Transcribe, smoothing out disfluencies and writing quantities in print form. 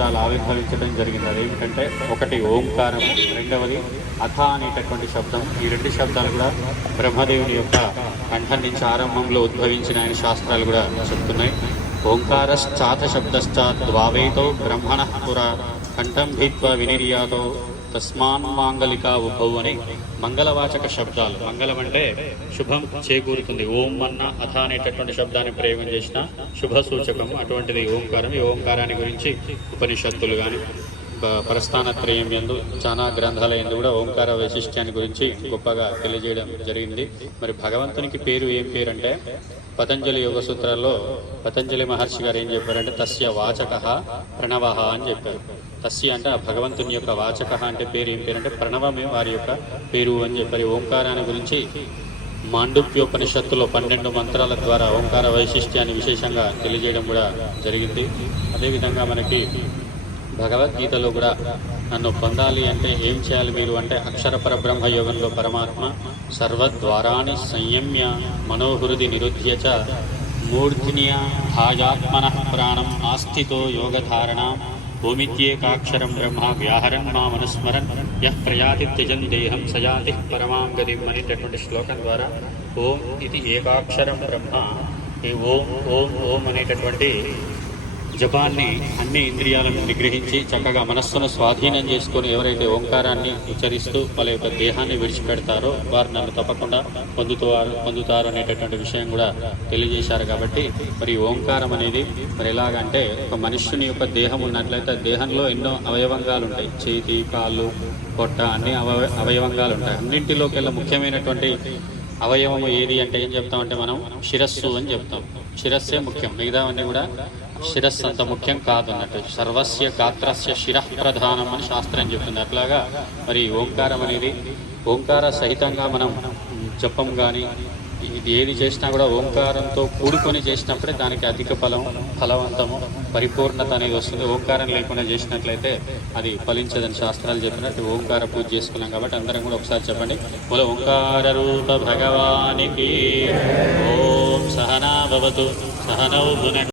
శబ్దాలు ఆవిర్భవించడం జరిగింది. అదేమిటంటే ఒకటి ఓంకారము, రెండవది అథ అనేటటువంటి శబ్దం. ఈ రెండు శబ్దాలు కూడా బ్రహ్మదేవుని యొక్క కంఠం నుంచి ఆరంభంలో ఉద్భవించిన ఆయన శాస్త్రాలు కూడా చెప్తున్నాయి. ఓంకారశ్చాత శబ్దశ్చాత్ ద్వావైతో బ్రహ్మణ పురా కంఠం భీత్వా వినిర్యాతో తస్మాన్ మాంగళికా ఉభౌ అని మంగళవాచక శబ్దాలు. మంగళం అంటే శుభం చేకూరుతుంది. ఓం అన్న అథ అనేటటువంటి శబ్దాన్ని ప్రయోగం చేసిన శుభ సూచకం అటువంటిది ఓంకారం. ఈ ఓంకారాన్ని గురించి ఉపనిషత్తులు కానీ ప్రస్థానత్రయం యందు చాలా గ్రంథాల యందు కూడా ఓంకార వైశిష్ట్యాన్ని గురించి గొప్పగా తెలియజేయడం జరిగింది. మరి భగవంతునికి పేరు ఏం పేరు అంటే పతంజలి యోగ సూత్రాల్లో పతంజలి మహర్షి గారు ఏం చెప్పారంటే తస్య వాచక ప్రణవ అని చెప్పారు. తస్య అంటే ఆ భగవంతుని యొక్క వాచక అంటే పేరు ఏం పేరు అంటే ప్రణవమే వారి యొక్క పేరు అని చెప్పారు. ఓంకారాన్ని గురించి మాండుక్యోపనిషత్తులో 12 మంత్రాల ద్వారా ఓంకార వైశిష్ట్యాన్ని విశేషంగా తెలియజేయడం కూడా జరిగింది. అదేవిధంగా మనకి భగవద్గీతలో కూడా నన్ను పొందాలి అంటే ఏం చేయాలి మీరు అంటే అక్షర పరబ్రహ్మ యోగంలో పరమాత్మ సర్వద్వారాన్ని సంయమ్య మనోహృది నిరుధ్య చ మూర్ధిన్య ధాయాత్మన ప్రాణం ఆస్థితో యోగధారణ ఓమిత్యేకాక్షరం బ్రహ్మ వ్యాహరన్ మా మనుస్మరన్ యః ప్రయాతి త్యజన్ దేహం సయాతి పరమాం గతిం అనేటటువంటి శ్లోకం ద్వారా ఓం ఇది ఏకాక్షరం బ్రహ్మ, ఈ ఓం ఓం ఓం అనేటటువంటి జపాన్ని అన్ని ఇంద్రియాలను నిగ్రహించి చక్కగా మనస్సును స్వాధీనం చేసుకొని ఎవరైతే ఓంకారాన్ని ఉచ్చరిస్తూ వాళ్ళ యొక్క దేహాన్ని విడిచిపెడతారో వారు నన్ను తప్పకుండా పొందుతారు అనేటటువంటి విషయం కూడా తెలియజేశారు. కాబట్టి మరి ఓంకారం అనేది మరి ఎలాగంటే ఒక మనుష్యుని యొక్క దేహం ఉన్నట్లయితే దేహంలో ఎన్నో అవయవంగాలు ఉంటాయి. చేతి, కాళ్ళు, పొట్ట అన్ని అవయవంగాలు ఉంటాయి. అన్నింటిలోకెల్లా ముఖ్యమైనటువంటి అవయవము ఏది అంటే ఏం చెప్తామంటే మనం శిరస్సు అని చెప్తాం. శిరస్సే ముఖ్యం, మిగతావన్నీ కూడా శిరస్సు అంత ముఖ్యం కాదు అన్నట్టు. సర్వస్య గాత్రస్య శిరః ప్రధానం అని శాస్త్రం చెప్తుంది. అట్లాగా మరి ఓంకారం అనేది ఓంకార సహితంగా మనం జపం కానీ ఇది ఏది చేసినా కూడా ఓంకారంతో కూడుకొని చేసినప్పుడే దానికి అధిక ఫలవంతము పరిపూర్ణత అనేది వస్తుంది. ఓంకారం లేకుండా చేసినట్లయితే అది ఫలించదని శాస్త్రాలు చెప్పినట్టు ఓంకార పూజ చేసుకున్నాం. కాబట్టి అందరం కూడా ఒకసారి చెప్పండి. మూల ఓంకార రూప భగవానికి ఓం సహనా భవతు సహనౌ భునక్తు.